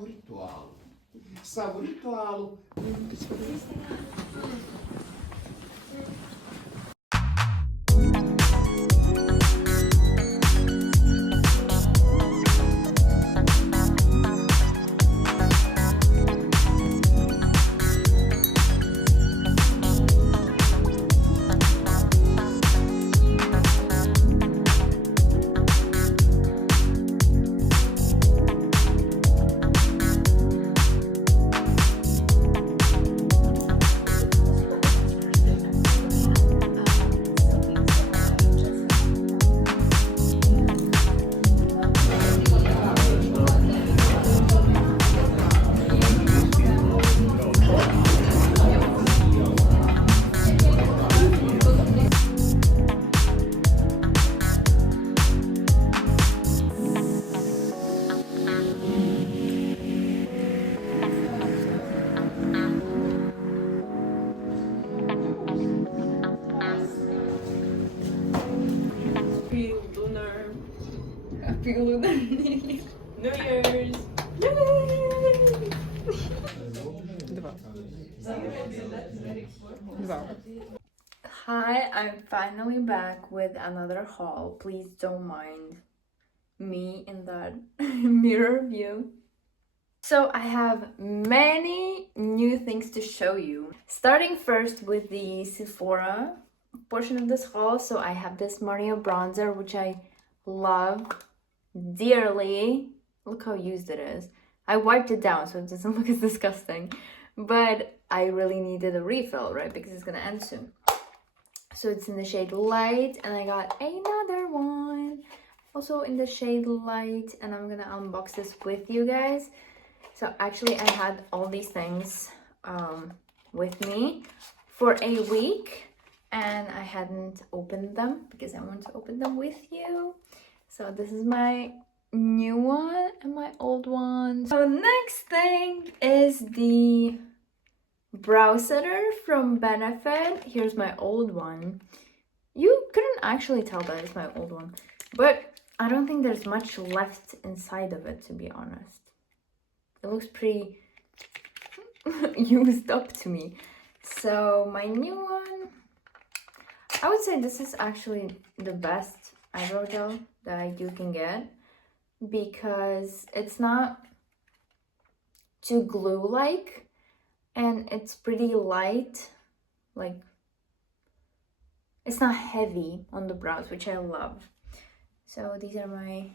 salvo ritual. Salvo ritual. Happy Lunar New Year's! Hi, I'm finally back with another haul. Please don't mind me in that mirror view. So I have many new things to show you. Starting first with the Sephora portion of this haul. So I have this Mario bronzer, which I love dearly. Look how used it is. I wiped it down so it doesn't look as disgusting, but I really needed a refill, right? Because it's gonna end soon. So it's in the shade Light, and I got another one also in the shade Light, and I'm gonna unbox this with you guys. So actually I had all these things with me for a week, and I hadn't opened them because I want to open them with you. So this is my new one and my old one. So next thing is the brow setter from Benefit. Here's my old one. You couldn't actually tell that it's my old one, but I don't think there's much left inside of it, to be honest. It looks pretty used up to me. So my new one, I would say this is actually the best eyebrow gel that you can get, because it's not too glue-like and it's pretty light. Like, it's not heavy on the brows, which I love. So these are my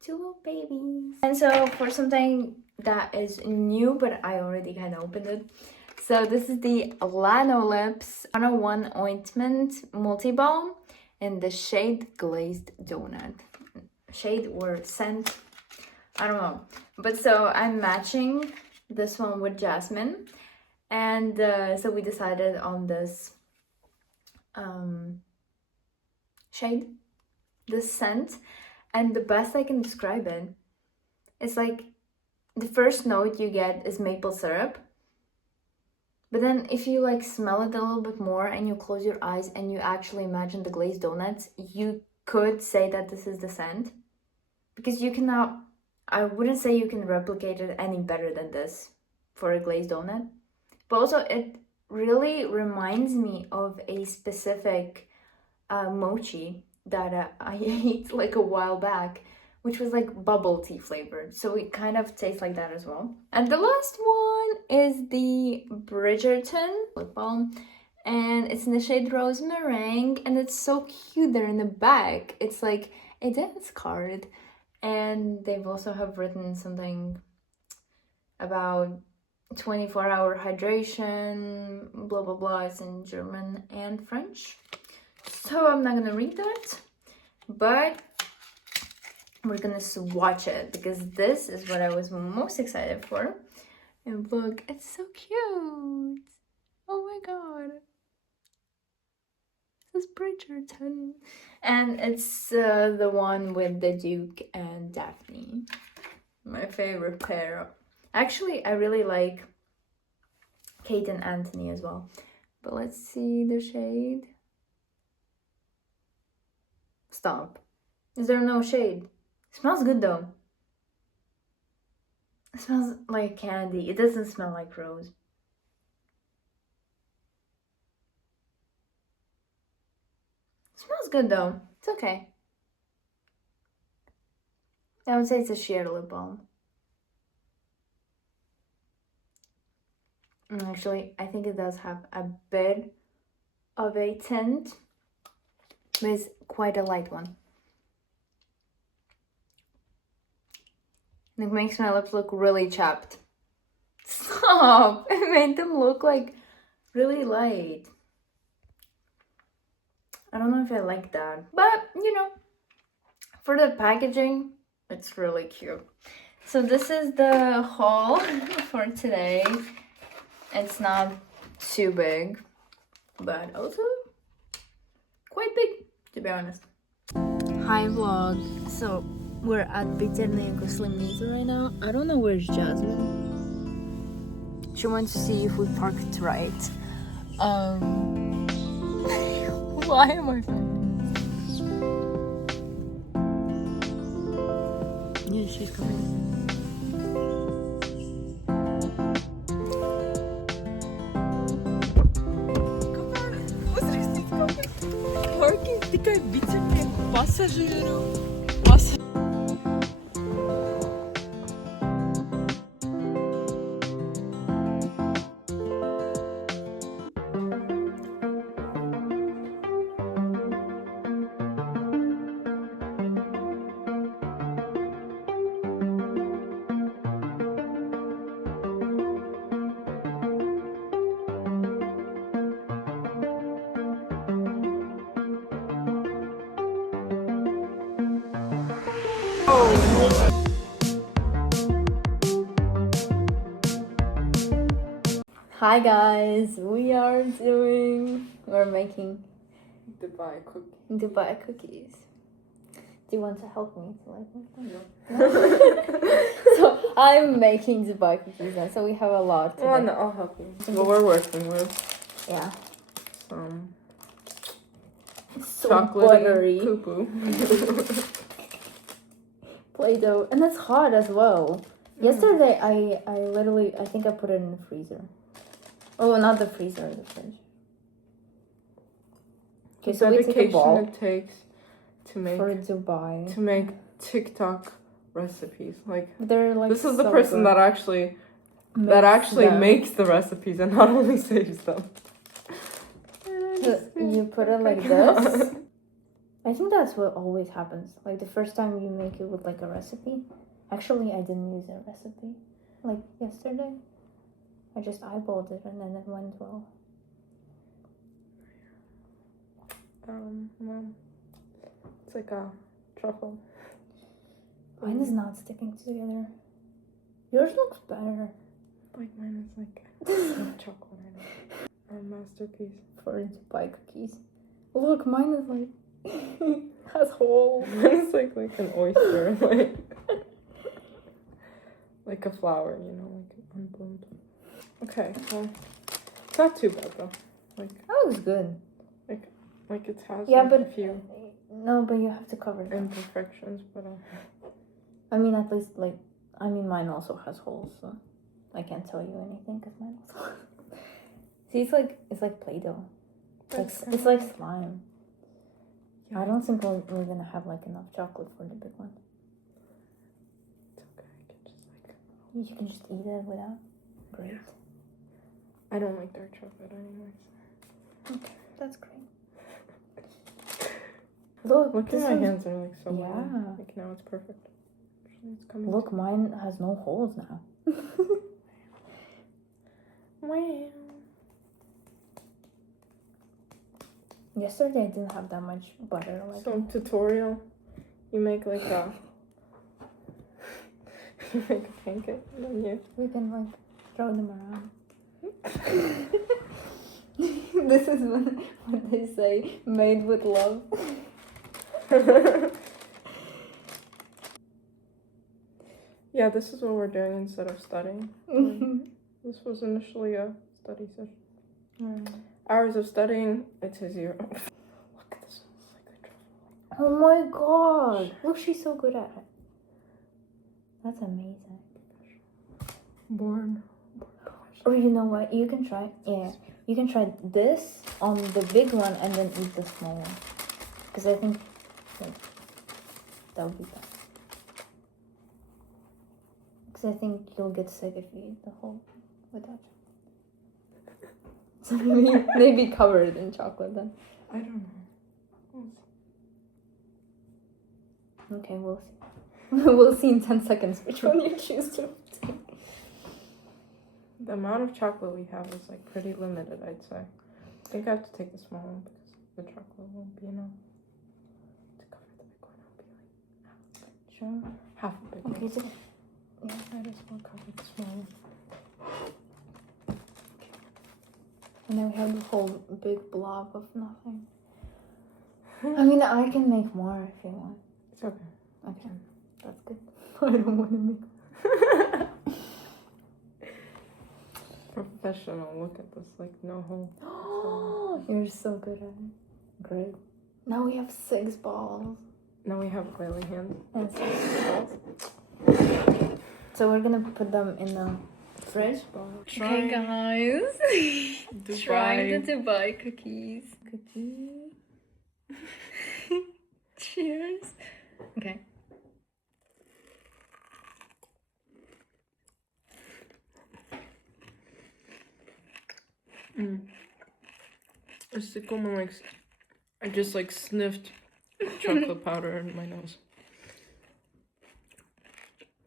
two little babies. And so for something that is new, but I already kind of opened it. So this is the Lanolips 101 Ointment Multi-Balm in the shade Glazed Donut. Shade or scent, I don't know. But so I'm matching this one with Jasmine. And so we decided on this shade, this scent. And the best I can describe it, it's like the first note you get is maple syrup. But then if you like smell it a little bit more and you close your eyes and you actually imagine the glazed donuts, you could say that this is the scent. Because you cannot, I wouldn't say you can replicate it any better than this for a glazed donut. But also it really reminds me of a specific mochi that I ate like a while back, which was like bubble tea flavored. So it kind of tastes like that as well. And the last one is the Bridgerton lip balm. And it's in the shade Rose Meringue. And it's so cute there in the back. It's like a dance card. And they've also have written something about 24-hour hydration, blah, blah, blah. It's in German and French. So I'm not gonna read that, but we're gonna swatch it because this is what I was most excited for. And look, it's so cute. Oh my god. This is Bridgerton. And it's the one with the Duke and Daphne. My favorite pair. Actually, I really like Kate and Anthony as well. But let's see the shade. Stop. Is there no shade? It smells good though. It smells like candy. It doesn't smell like rose. It smells good though. It's okay. I would say it's a sheer lip balm. And actually, I think it does have a bit of a tint, but it's quite a light one. And it makes my lips look really chapped. Stop! It made them look like really light. I don't know if I like that, but you know, for the packaging, it's really cute. So this is the haul for today. It's not too big, but also quite big, to be honest. Hi vlog. So we're at Byeee Slimnica right now. I don't know where's Jasmine. She wants to see if we parked right. Why am I filming? Yeah, she's coming. Parking тикай бицепи пасажиру. Hi guys, we're making Dubai cookies. Do you want to help me to like make them? No. So I'm making Dubai cookies now, so we have a lot today. Oh no, I'll help you. What we're working with Yeah. some So chocolate buttery poo-poo. Play-Doh, and it's hot as well. Yesterday I think I put it in the freezer. Oh, not the freezer, the fridge. Okay, so we take a ball it takes to make for Dubai. TikTok recipes. Like They're like this is the so person good. that actually them. makes the recipes and not only saves them. You put it like this. I think that's what always happens. Like the first time you make it with like a recipe. Actually, I didn't use a recipe. Like yesterday, I just eyeballed it and then it went well. Well, it's like a truffle. Mine is not sticking together. Yours looks better. Like mine is like chocolate in it. A masterpiece. For Dubai cookies. Look, mine is like has holes. It's like an oyster, like a flower, you know, like unbloomed. Okay, well, it's not too bad though. Like That looks good. Like it has Yeah, like, but a few no, but you have to cover them. imperfections, but I mean, at least like mine also has holes, so I can't tell you anything because mine also. See, it's like Play-Doh. It's like slime. yeah, I don't think we're gonna have like enough chocolate for the big one. it's okay. I can just like You can just eat it without. Great. Yeah. I don't like dark chocolate anyways. Okay, that's great. Look at my hands are like so Yeah. long. Like now it's perfect. Actually, it's coming. Look, mine has no holes now. Wow. Yesterday I didn't have that much butter. Like So tutorial, you make like a you make a pancake and then you we can like throw them around. This is what they say, made with love. Yeah, this is what we're doing instead of studying. This was initially a study session. Hours of studying, it's a 0. Look at this. It's like a truffle. Oh my god! Look, she's so good at it. That's amazing. Born. Or you know what? You can try. Yeah, you can try this on the big one and then eat the small one. Because I think like, that would be best. Because I think you'll get sick if you eat the whole without chocolate. So maybe cover it in chocolate then. I don't know. Okay, we'll see. We'll see in 10 seconds which one you choose to take. The amount of chocolate we have is like pretty limited, I'd say. I think I have to take the small one because the chocolate won't be enough to cover the big one. It'll be like half a big one. Okay, so Yeah, I just want to cover the small one. and then we have the whole big blob of nothing. I mean, I can make more if you want. It's okay. Okay, that's good. I don't want to make. Professional, look at this, like no hole. You're so good at it. Great. Now we have 6 balls. Now we have oily hands. And 6 balls. So we're gonna put them in the fridge. Okay, guys. Trying the Dubai cookies. Cookie. Cheers. Okay. It's the common, like, I just like sniffed chocolate powder in my nose.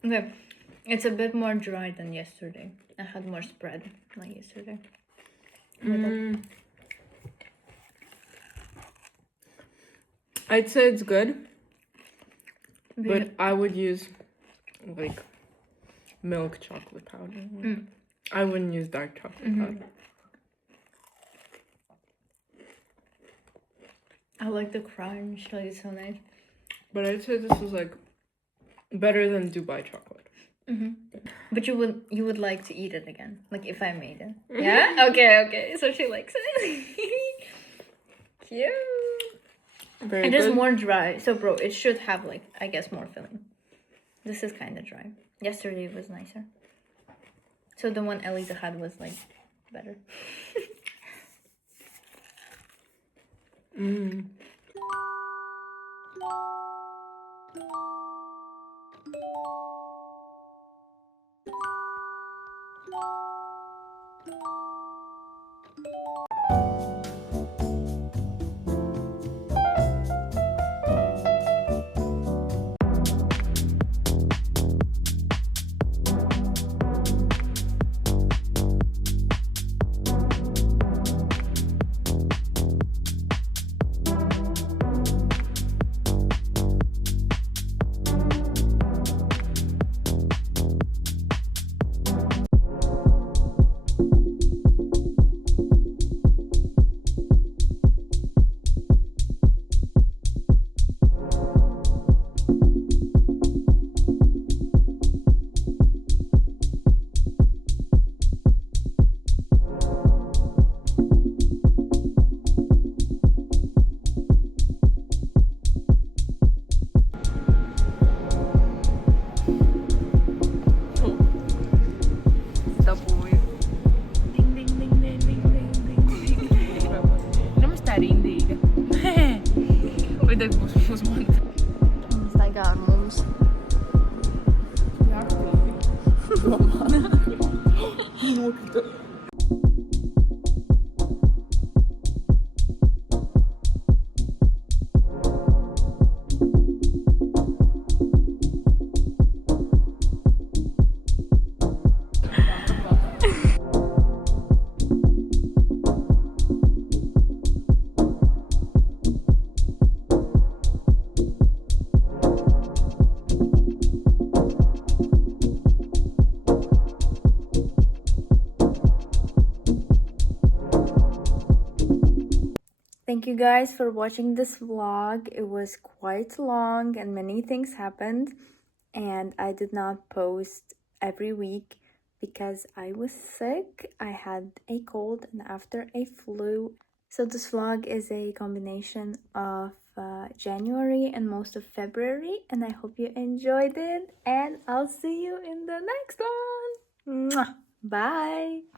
Okay. It's a bit more dry than yesterday. I had more spread like yesterday. I'd say it's good, but I would use like milk chocolate powder. I wouldn't use dark chocolate powder. I like the crunch, like it's so nice. But I'd say this is like better than Dubai chocolate. But you would like to eat it again, like if I made it. Yeah. Okay. So she likes it. Cute. Very It good. is more dry, so bro, it should have like I guess more filling. This is kind of dry. Yesterday was nicer. So the one Elisa had was like better. Thank you guys for watching this vlog. It was quite long and many things happened, and I did not post every week because I was sick. I had a cold and after a flu. So this vlog is a combination of January and most of February, and I hope you enjoyed it, and I'll see you in the next one. Mwah. Bye.